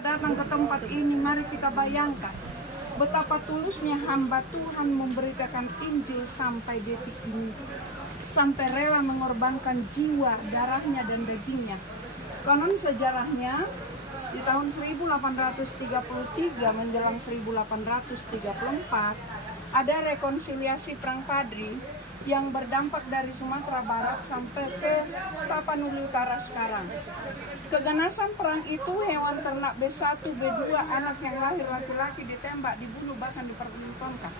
Datang ke tempat ini, mari kita bayangkan betapa tulusnya hamba Tuhan memberitakan Injil sampai detik ini, sampai rela mengorbankan jiwa, darahnya dan dagingnya. Konon sejarahnya di tahun 1833 menjelang 1834 ada rekonsiliasi Perang Padri yang berdampak dari Sumatera Barat sampai ke Tapanuli Utara sekarang. Keganasan perang itu, hewan ternak B1, B2, anak yang lahir laki-laki ditembak, dibunuh, bahkan dipertontonkan.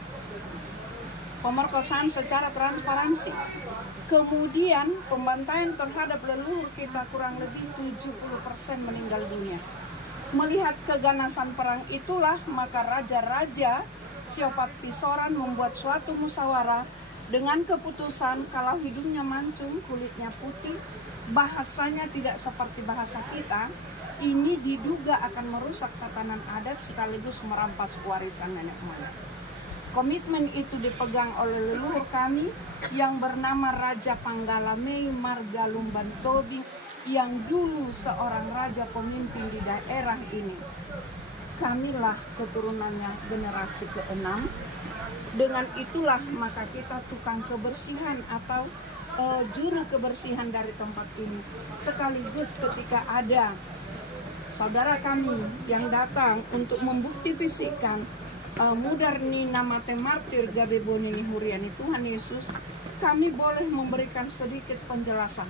Pemerkosaan secara transparansi. Kemudian pembantaian terhadap leluhur kita, kurang lebih 70% meninggal dunia. Melihat keganasan perang itulah, maka raja-raja Siopat Pisoran membuat suatu musyawarah dengan keputusan kalau hidungnya mancung, kulitnya putih, bahasanya tidak seperti bahasa kita, ini diduga akan merusak tatanan adat sekaligus merampas warisan nenek moyang. Komitmen itu dipegang oleh leluhur kami yang bernama Raja Panggalamei Margalumban Tobi, yang dulu seorang raja pemimpin di daerah ini. Kamilah keturunannya, generasi ke-6. Dengan itulah maka kita tukang kebersihan atau juru kebersihan dari tempat ini. Sekaligus ketika ada saudara kami yang datang untuk membukti fisikkan Mudarni Namate Martir Gabe Bonengi Huriani Tuhan Yesus, kami boleh memberikan sedikit penjelasan.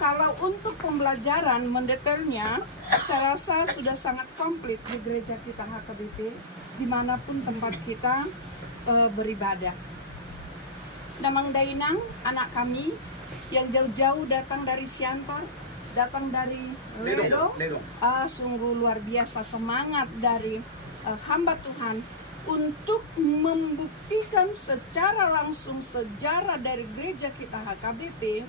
Kalau untuk pembelajaran mendetailnya, saya rasa sudah sangat komplit di gereja kita HKBP, dimanapun tempat kita beribadah. Damang Dainang, anak kami yang jauh-jauh datang dari Siantar, datang dari Ledo, sungguh luar biasa semangat dari hamba Tuhan untuk membuktikan secara langsung sejarah dari gereja kita HKBP,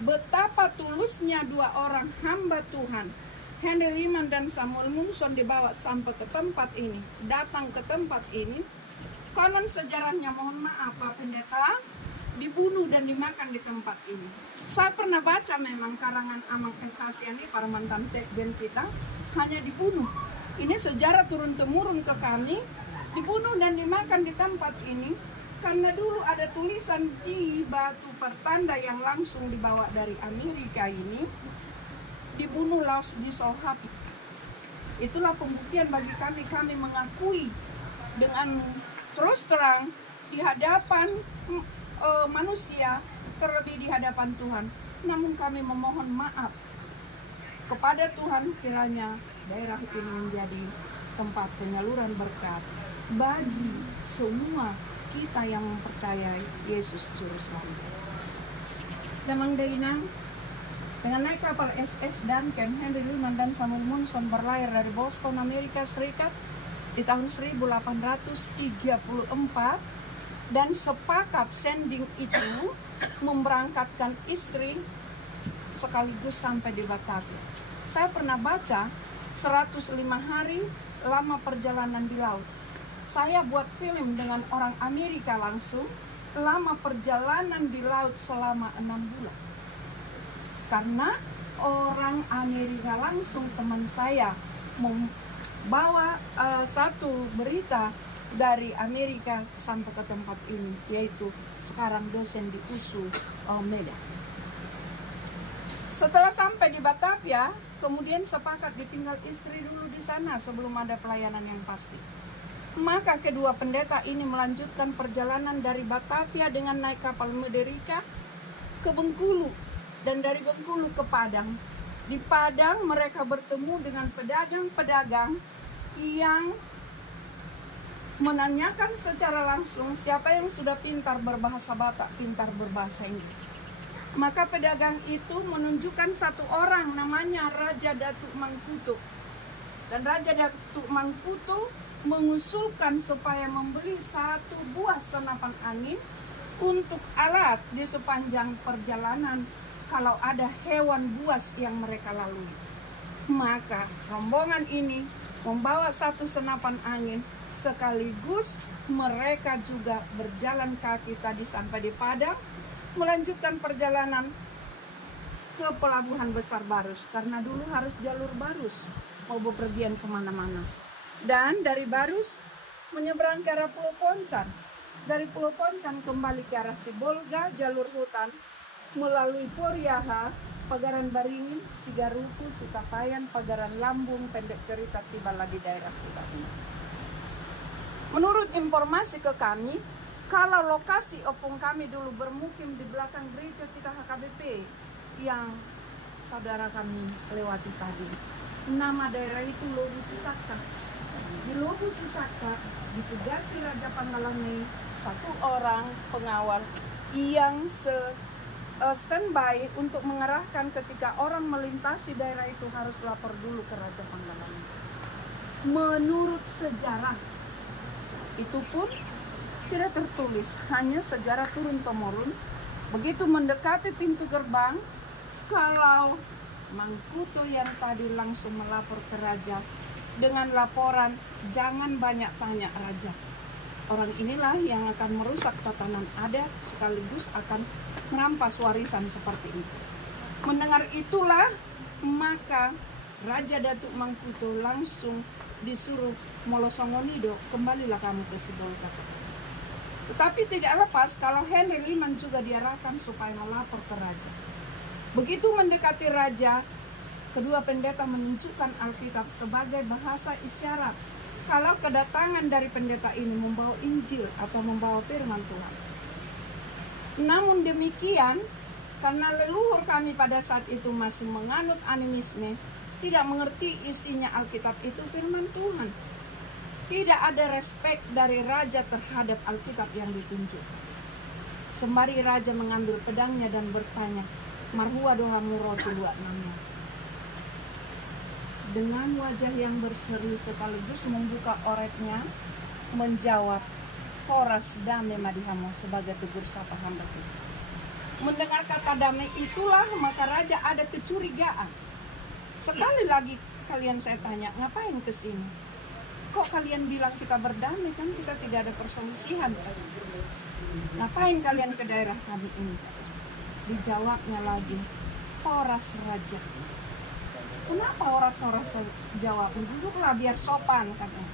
betapa tulusnya dua orang hamba Tuhan, Henry Liman dan Samuel Mungson, dibawa sampai ke tempat ini, datang ke tempat ini. Konon sejarahnya, mohon maaf Pak Pendeta, dibunuh dan dimakan di tempat ini. Saya pernah baca memang karangan Amang Ekasiani, para mantan sekjen kita, hanya dibunuh. Ini sejarah turun-temurun ke kami, dibunuh dan dimakan di tempat ini, karena dulu ada tulisan di batu pertanda yang langsung dibawa dari Amerika ini, dibunuh Laos di Solhapi. Itulah pembuktian bagi kami, kami mengakui dengan terus terang di hadapan manusia, terlebih di hadapan Tuhan. Namun kami memohon maaf kepada Tuhan, kiranya daerah ini menjadi tempat penyaluran berkat bagi semua kita yang mempercayai Yesus Juru Selamat. Damang Dainang dengan naik kapal SS Duncan, Henry Liman dan Samuel Munson berlayar dari Boston, Amerika Serikat di tahun 1834, dan sepakat sending itu memberangkatkan istri sekaligus sampai di Batavia. Saya pernah baca 105 hari lama perjalanan di laut. Saya buat film dengan orang Amerika langsung, lama perjalanan di laut selama 6 bulan. Karena orang Amerika langsung, teman saya membawa satu berita dari Amerika sampai ke tempat ini, yaitu sekarang dosen di USU Medan. Setelah sampai di Batavia, kemudian sepakat ditinggal istri dulu di sana sebelum ada pelayanan yang pasti. Maka kedua pendeta ini melanjutkan perjalanan dari Batavia dengan naik kapal Mederika ke Bengkulu, dan dari Bengkulu ke Padang. Di Padang mereka bertemu dengan pedagang-pedagang yang menanyakan secara langsung siapa yang sudah pintar berbahasa Batak, pintar berbahasa Inggris. Maka pedagang itu menunjukkan satu orang namanya Raja Datuk Mangkuto. Dan Raja Datuk Mangkuto mengusulkan supaya membeli satu buah senapan angin untuk alat di sepanjang perjalanan kalau ada hewan buas yang mereka lalui. Maka rombongan ini membawa satu senapan angin, sekaligus mereka juga berjalan kaki tadi sampai di Padang, melanjutkan perjalanan ke Pelabuhan Besar Barus, karena dulu harus jalur Barus. mau bepergian kemana-mana. Dan dari Barus menyeberang ke arah Pulau Poncan. Dari Pulau Poncan kembali ke arah Sibolga, jalur hutan, melalui Poriaha, Pagaran Baringin, Sigaruku, Sitapayan, Pagaran Lambung, pendek cerita tiba lagi daerah hutan ini. Menurut informasi ke kami, kalau lokasi opung kami dulu bermukim di belakang gereja kita HKBP yang saudara kami lewati tadi. Nama daerah itu Lobu Sisaka. Di Lobu Sisaka ditugasi Raja Panggalangi satu orang pengawal yang standby untuk mengarahkan ketika orang melintasi daerah itu harus lapor dulu ke Raja Panggalangi. Menurut sejarah, itu pun tidak tertulis, hanya sejarah turun-temurun. Begitu mendekati pintu gerbang, kalau Mangkuto yang tadi langsung melapor ke Raja dengan laporan, jangan banyak tanya Raja. Orang inilah yang akan merusak tatanan adat sekaligus akan merampas warisan seperti itu. Mendengar itulah, maka Raja Datuk Mangkuto langsung disuruh Molosongonido, kembalilah kamu ke Sibolga. Tetapi tidak lepas kalau Henry Liman juga diarahkan supaya melapor ke Raja. Begitu mendekati Raja, kedua pendeta menunjukkan Alkitab sebagai bahasa isyarat kalau kedatangan dari pendeta ini membawa Injil atau membawa firman Tuhan. Namun demikian, karena leluhur kami pada saat itu masih menganut animisme, tidak mengerti isinya Alkitab itu firman Tuhan. Tidak ada respek dari Raja terhadap Alkitab yang ditunjuk. Sembari Raja mengambil pedangnya dan bertanya, "Marhua doha murotu buat namanya." Dengan wajah yang berseri sekaligus membuka oreknya, menjawab, "Horas dame madihamo," sebagai tegur sapa hamba itu. Mendengar kata damai itulah maka Raja ada kecurigaan. Sekali lagi kalian saya tanya, ngapain ke sini? Kok kalian bilang kita berdamai, kan kita tidak ada perselisihan? Ngapain kalian ke daerah kami ini? Dijawabnya lagi, "Horas Raja." Kenapa horas-horas jawab? Duduklah biar sopan katanya.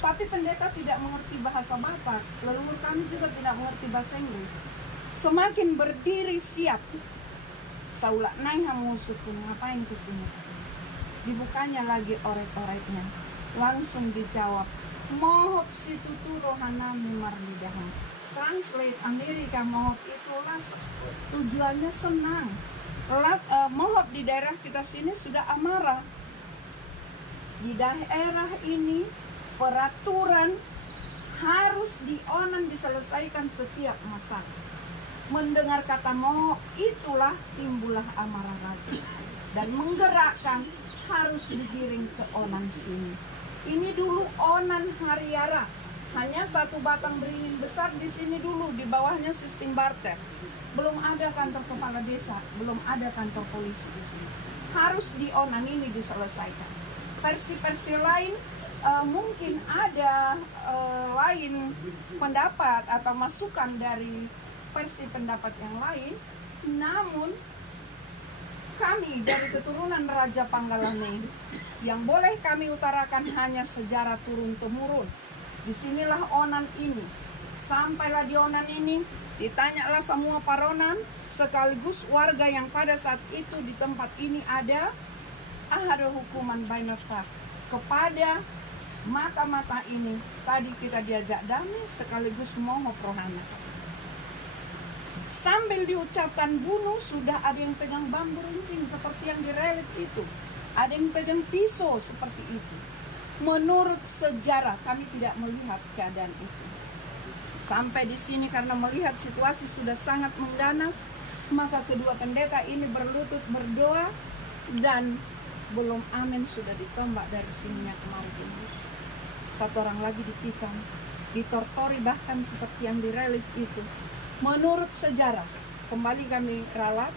Tapi pendeta tidak mengerti bahasa Batak, leluhur kami juga tidak mengerti bahasa Inggris. Semakin berdiri siap, Saula nai hamusukun, ngapain kesini? Dibukanya lagi orek-oreknya, langsung dijawab, "Mohop situ turo hanami marlidahan." Translate Amerika, mohop itulah tujuannya senang. Mohop di daerah kita sini sudah amarah. Di daerah ini peraturan harus diselesaikan setiap masa. Mendengar kata mohop itulah timbullah amarah Raja dan menggerakkan harus digiring ke onan sini. Ini dulu onan Hariara, hanya satu batang beringin besar di sini dulu, di bawahnya sistem barter. Belum ada kantor kepala desa, belum ada kantor polisi di sini. Harus di onan ini diselesaikan. Versi-versi lain mungkin ada lain pendapat atau masukan dari versi pendapat yang lain. Namun kami dari keturunan Raja Panggalangi yang boleh kami utarakan hanya sejarah turun-temurun. Disinilah onan ini. Sampailah di onan ini, ditanyalah semua paronan sekaligus warga yang pada saat itu di tempat ini ada hukuman bainaka kepada mata-mata ini. Tadi kita diajak damai sekaligus mohon rohana. Sambil diucapkan bunuh, sudah ada yang pegang bambu runcing seperti yang di relief itu. Ada yang pegang pisau seperti itu. Menurut sejarah kami tidak melihat keadaan itu. Sampai di sini karena melihat situasi sudah sangat mengganas, maka kedua pendeta ini berlutut berdoa dan belum amin sudah ditembak dari sininya kemarin. Satu orang lagi ditikam, ditortori bahkan seperti yang di relief itu. Menurut sejarah, kembali kami ralat,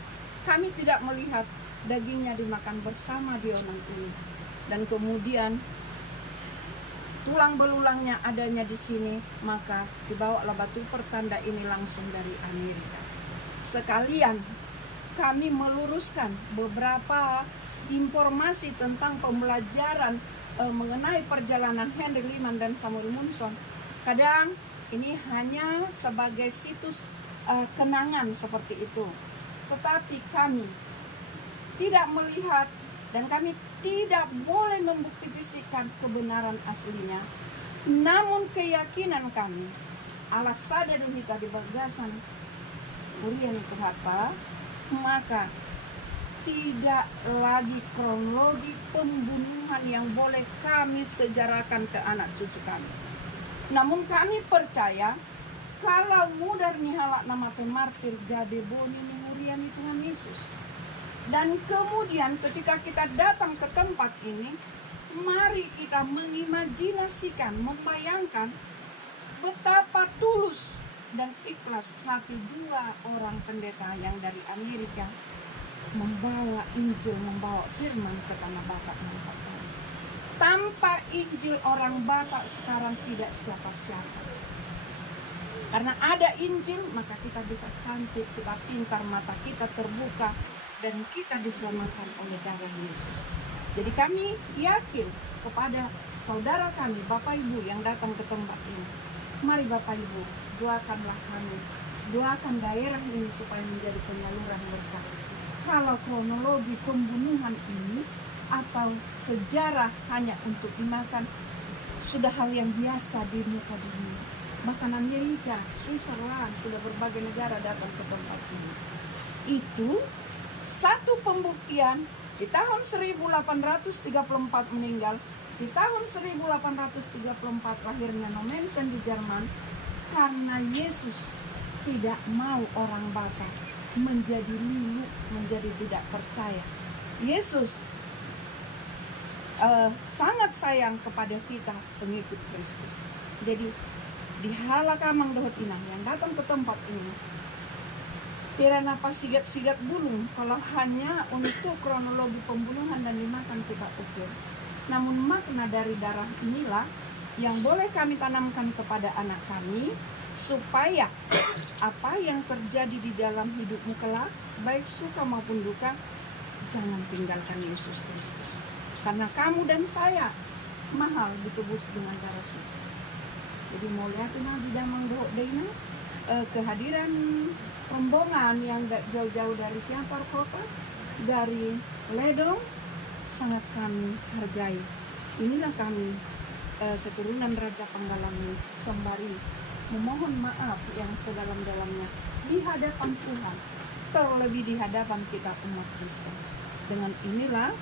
kami tidak melihat dagingnya dimakan bersama di onan ini. Dan kemudian tulang belulangnya adanya di sini, maka dibawalah batu pertanda ini langsung dari Amerika. Sekalian kami meluruskan beberapa informasi tentang pembelajaran mengenai perjalanan Henry Liman dan Samuel Munson, kadang ini hanya sebagai situs kenangan seperti itu. Tetapi kami tidak melihat dan kami tidak boleh membuktikan kebenaran aslinya. Namun keyakinan kami, alas sadar kita di bagasan Urian itu harta, maka tidak lagi kronologi pembunuhan yang boleh kami sejarahkan ke anak cucu kami. Namun kami percaya kalau mudar nihala nama martir gade boni Urian Tuhan Yesus. Dan kemudian ketika kita datang ke tempat ini, mari kita mengimajinasikan, membayangkan betapa tulus dan ikhlas hati dua orang pendeta yang dari Amerika membawa Injil, membawa firman ke tanah Batak Mangkapal. Tanpa Injil orang Batak sekarang tidak siapa-siapa. Karena ada Injil, maka kita bisa cantik, kita pintar, mata kita terbuka, dan kita diselamatkan oleh darah Yesus. Jadi kami yakin kepada saudara kami, Bapak Ibu yang datang ke tempat ini. Mari Bapak Ibu, doakanlah kami, doakan daerah ini supaya menjadi penyaluran berkah. Kalau kronologi pembunuhan ini atau sejarah hanya untuk dimakan, sudah hal yang biasa di muka bumi. Bahkan Amerika, Switzerland, sudah berbagai negara datang ke tempat ini. Itu satu pembuktian. Di tahun 1834 meninggal, di tahun 1834 lahirnya Nommensen di Jerman, karena Yesus tidak mau orang Batak menjadi lilu, menjadi tidak percaya. Yesus sangat sayang kepada kita pengikut Kristus. Jadi di halakamang dohot inang yang datang ke tempat ini, kira napa sigat-sigat bulung kalau hanya untuk kronologi pembunuhan dan dimakan kita ukur. Namun makna dari darah inilah yang boleh kami tanamkan kepada anak kami, supaya apa yang terjadi di dalam hidupmu kelak, baik suka maupun duka, jangan tinggalkan Yesus Kristus. Karena kamu dan saya mahal ditebus dengan darah suci. Jadi mau lihat di damang doh deina kehadiran rombongan yang jauh-jauh dari Siampar Kota, dari Ledong, sangat kami hargai. Inilah kami keturunan Raja Panggalami sembari memohon maaf yang sedalam-dalamnya di hadapan Tuhan, terlebih di hadapan kita umat Kristen. Dengan inilah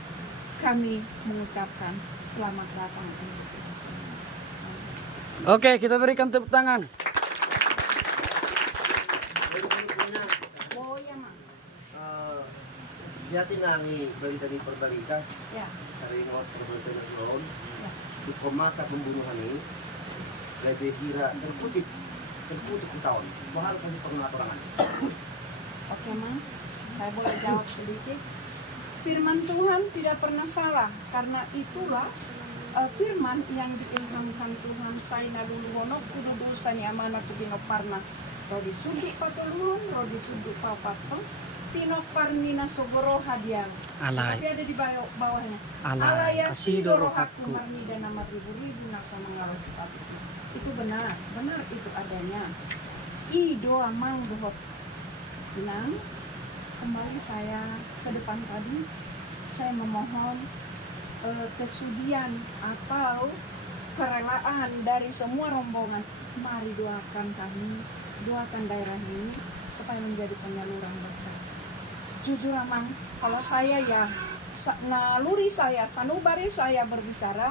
kami mengucapkan selamat datang untuk kita semua. Oke, kita berikan tepuk tangan. Oh ya, Mak. Jati nani berita di perbalita Ya. hari ini waktu berita tahun Ya. di masa pembunuhan ini lebih kira terputik di tahun. Harus ada pengaturan. Oke, Ma. Saya boleh jawab sedikit. Firman Tuhan tidak pernah salah, karena itulah firman yang diilhamkan Tuhan. Saina luluhono kudu dosani amanah kudino parna rodi suduk patuluhon rodi suduk papato tino parnina sogoro hadiang. Alay. Tapi ada di bawahnya. Alay, kasido rohaku. Marni dan nama ribu-ribu nasa mengalah sepatu. Itu benar itu adanya. I doa mang dohot. Binang, kembali saya ke depan tadi, saya memohon kesudian atau kerelaan dari semua rombongan. Mari doakan kami, doakan daerah ini supaya menjadi penyaluran berkah. Jujur amang, kalau saya ya naluri saya, sanubari saya berbicara,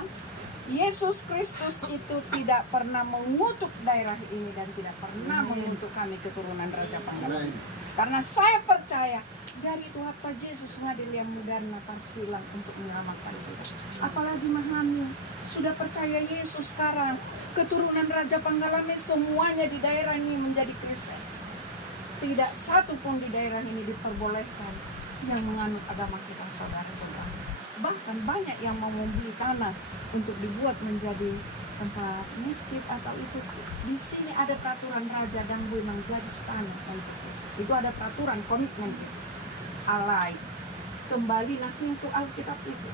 Yesus Kristus itu tidak pernah mengutuk daerah ini dan tidak pernah mengutuk kami keturunan Raja Panggalan. Karena saya percaya dari Tuhan Yesus ngadil yang mudah natar silang untuk menyelamatkan kita. Apalagi memahami, sudah percaya Yesus sekarang, keturunan Raja Panggalame semuanya di daerah ini menjadi Kristen. Tidak satu pun di daerah ini diperbolehkan yang menganut agama kita, saudara-saudara. Bahkan banyak yang mau membeli tanah untuk dibuat menjadi tempat masjid atau itu. Di sini ada peraturan raja dan memang jadi tanah. Itu ada peraturan komitmen alay. kembali nanti untuk Alkitab itu.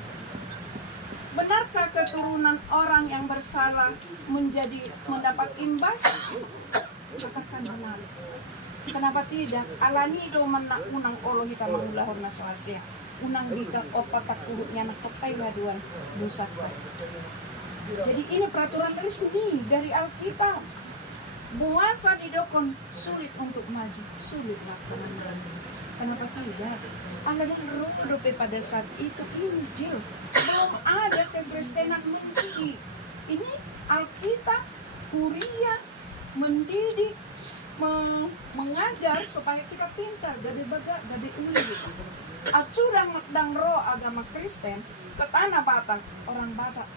Benarkah keturunan orang yang bersalah mendapat imbas? Katakan benar. Kenapa tidak? Alani do menak unang olo kita mangulahor na suasya. Unang kita opat kurutnya nak tokai baduan dosa. Jadi ini peraturan resmi dari Alkitab. Puasa di dokon sulit untuk maju, sulit laksanakan. Kenapa tidak? Allah dan Roh Kudus pada saat itu Injil belum ada kekristenan mendidik. Ini Alkitab, kuliah, mendidik, mengajar supaya kita pintar, gade baga, gade uli. Acuran dan roh agama Kristen ke tanah Batak, orang Batak.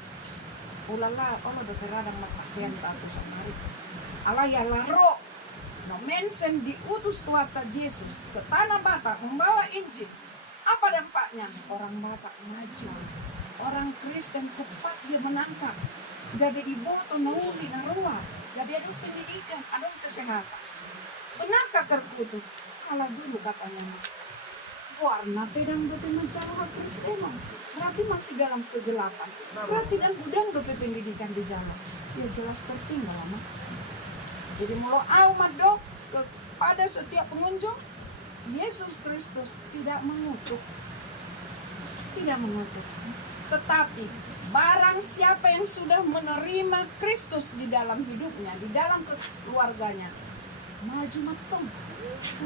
Ulala, Allah berkeradang makhluk satu samari. Allah ya laro, no mensen diutus Tuhan Yesus ke tanah Batak membawa Injil. Apa dampaknya? Orang Batak maju, orang Kristen cepat dia menangkap. Gade diboto nauli narua, gade ada pendidikan, ada kesehatan. Benarkah terkutuk? Kalau dulu katanya, warna pedang betul menjauh Kristen, berarti masih dalam kegelapan. Berarti dan gudang betul pendidikan di jalan. Ya jelas tertinggal lama. Jadi mau amat dok kepada setiap pengunjung, Yesus Kristus tidak mengutuk. Tidak mengutuk. Tetapi barang siapa yang sudah menerima Kristus di dalam hidupnya, di dalam keluarganya, maju matong.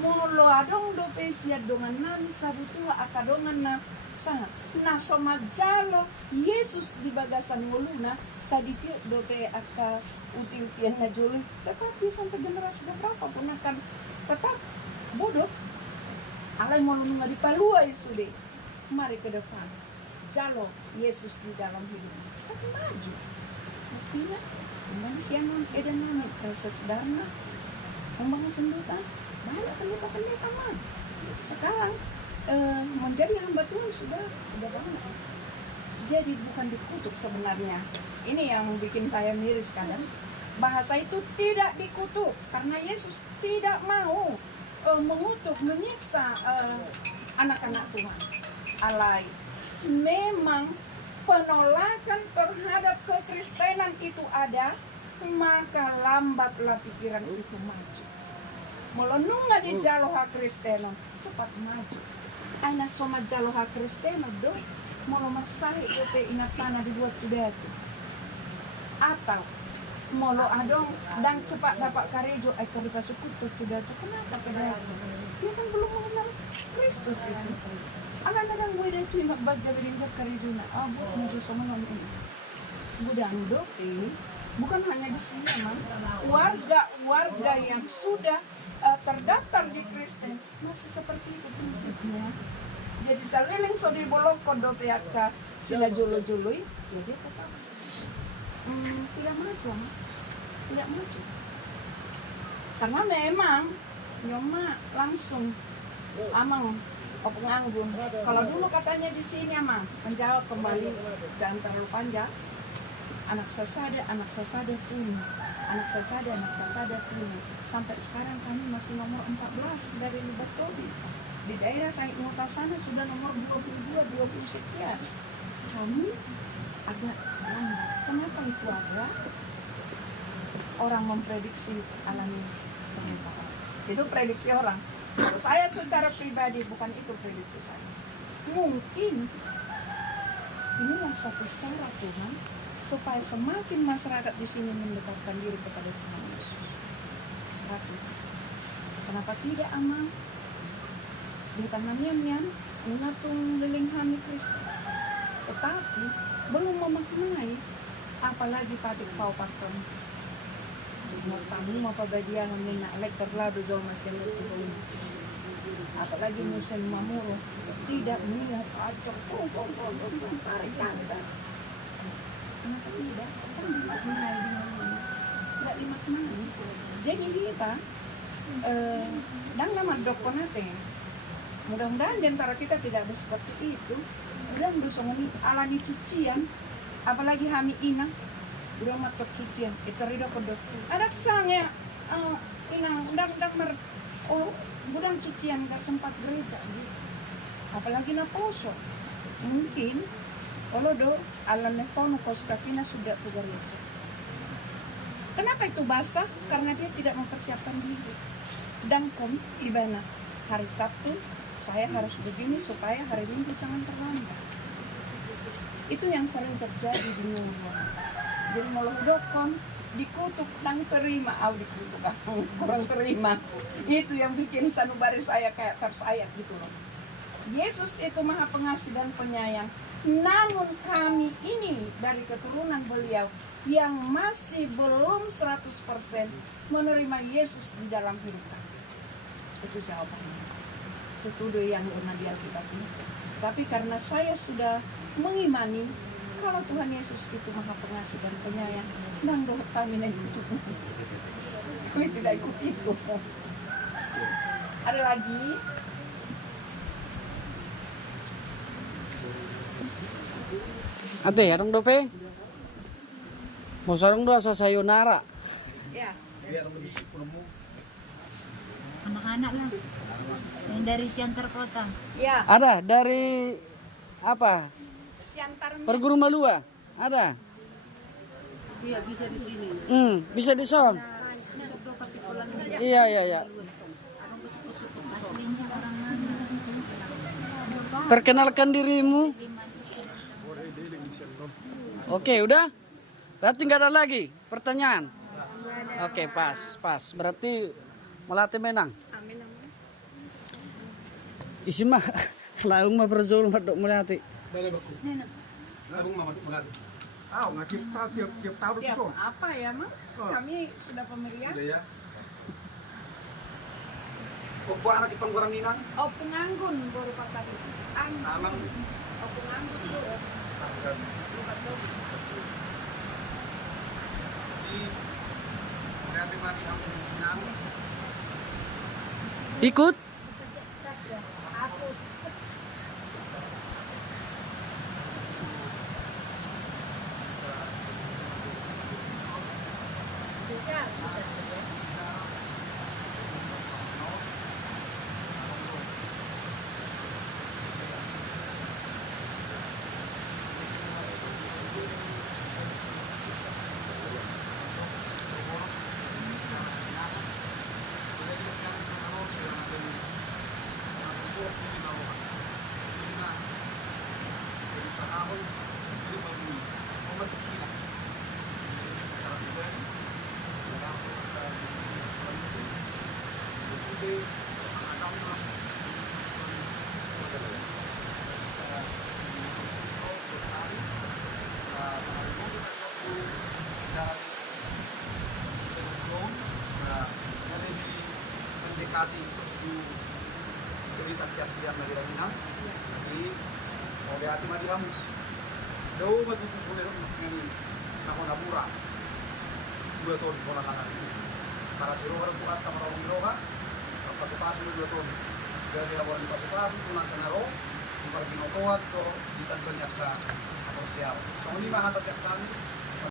Molo adong dope sia dongan nami sabutua akadongan na sangat. Na somajalo Yesus di bagasan ngoluna sadikit dope aka util-utian na juli. Tetapi sampai generasi berapa pun akan tetap bodoh. Alay mau nunga di palua isude. Mari ke depan. Jalo Yesus di dalam hidupnya. Tapi maju. Artinya, kembali siangan edan nami proses dharma. Membangun sendutan. Banyak pendeta-pendeta mah. Sekarang menjadi hamba Tuhan sudah banyak. Jadi bukan dikutuk sebenarnya. Ini yang bikin saya miris kadang. Bahasa itu tidak dikutuk karena Yesus tidak mau mengutuk, menyiksa anak-anak Tuhan. Alay. Memang penolakan terhadap kekristenan itu ada, maka lambatlah pikiran itu maju. Melonunga di jaloha kristeno cepat maju. Aina soma jaloha kristeno do molo masai dope inatana dibuat kuda itu. Atau molo adong dan cepat dapat karejo ai kari pasukutu kuda itu. Kenapa kuda itu? Dia kan belum mengenal Kristus itu. Akan kadang gue itu yang baca beringat karejo na. Bu maju sama non ini. Budang dope bukan hanya di sini memang warga-warga yang sudah terdaftar di Kristen masih seperti itu prinsipnya. Jadi saliling so di bolong kodo peaka sila jolo-joloi, jadi tetap tidak maju, tidak maju. Karena memang nyoma langsung amang penganggun. Kalau dulu katanya di sini amang menjawab kembali jangan terlalu panjang. Anak sesada punya. Anak sesada punya. Sampai sekarang kami masih nomor 14 dari Lubuk Tobi. Di daerah Said Muta sana sudah nomor 22, 20 sekian. Kami agak lambat. Kenapa itu ada? Orang memprediksi alami pemerintahan. Itu prediksi orang. Kalau saya secara pribadi, bukan itu prediksi saya. Mungkin inilah satu cara Tuhan supaya semakin masyarakat di sini mendekatkan diri kepada Tuhan Yesus. Kenapa tidak aman? Di tangannya mengatung lelinghami Kristus. Tetapi belum memaknai, apalagi pada kau pakai. Mau tamu apa bagian mina elektor lado jauh masih lebih. Apalagi musim mamuro tidak melihat acor kenapa tidak? Kan dimaknai di mana? Tidak dimaknai. Jadi kita dan nama dokonate. Mudah-mudahan di antara kita tidak ada seperti itu. Mudah bisa alami cucian, apalagi kami inang, udah matok cucian. Kita rido kodok. Ada sangnya inang undang mer. Oh, budang cucian gak sempat gereja. apalagi na poso. Mungkin kalau do alam ne kono kos kapina sudah tugar leco. Kenapa itu basah? Karena dia tidak mempersiapkan diri. Dan ibana hari Sabtu saya harus begini supaya hari Minggu jangan terlambat. Itu yang sering terjadi di Nuh. Jadi malah dokon dikutuk dan terima, dikutuk kurang terima. Itu yang bikin sanubari saya kayak tersayat gitu loh. Yesus itu maha pengasih dan penyayang. Namun kami ini dari keturunan beliau yang masih belum 100% menerima Yesus di dalam hidup kami. Itu jawabannya. Itu tuduh yang pernah di Alkitab ini. Tapi karena saya sudah mengimani kalau Tuhan Yesus itu maha pengasih dan penyayang, nang doh kami itu. Kami tidak ikut. Ada lagi? Ate, arong dope? Mau sarong doa sa sayonara. Ya. Anak-anak lah yang dari Siantar Kota. Ya. Ada dari apa? Siantarnya. Perguru Malua. Ada. Iya bisa di sini. Bisa di son. Iya. Aslinya orang mana? Perkenalkan dirimu. Oke, udah? Berarti nggak ada lagi pertanyaan? Oke, pas. Berarti Melati menang. Amin. Isin mah, laung mah berjol madok Melati. Dale baku. Labung mama Melati. Tiap tahun Ya, itu. apa ya, Mang? Kami sudah pemilihan. Udah ya. Kok anak ipang kurang ninang? Oh, penganggun baru pasar itu. Amang. Oh, penganggun tuh. Ikut? mendekati cerita kasihan lagi Raminam. Jadi mau hati mati kamu. Jauh betul sudah dengan kamu nabura. 2 tahun ponakan ini. Para siroha buat kamar orang siroha. Pasukan 2 tahun. Jadi awal di pasukan pulang senaro. Di Parkinotoat atau di Tanzania atau siap. Soalnya mah atas yang kami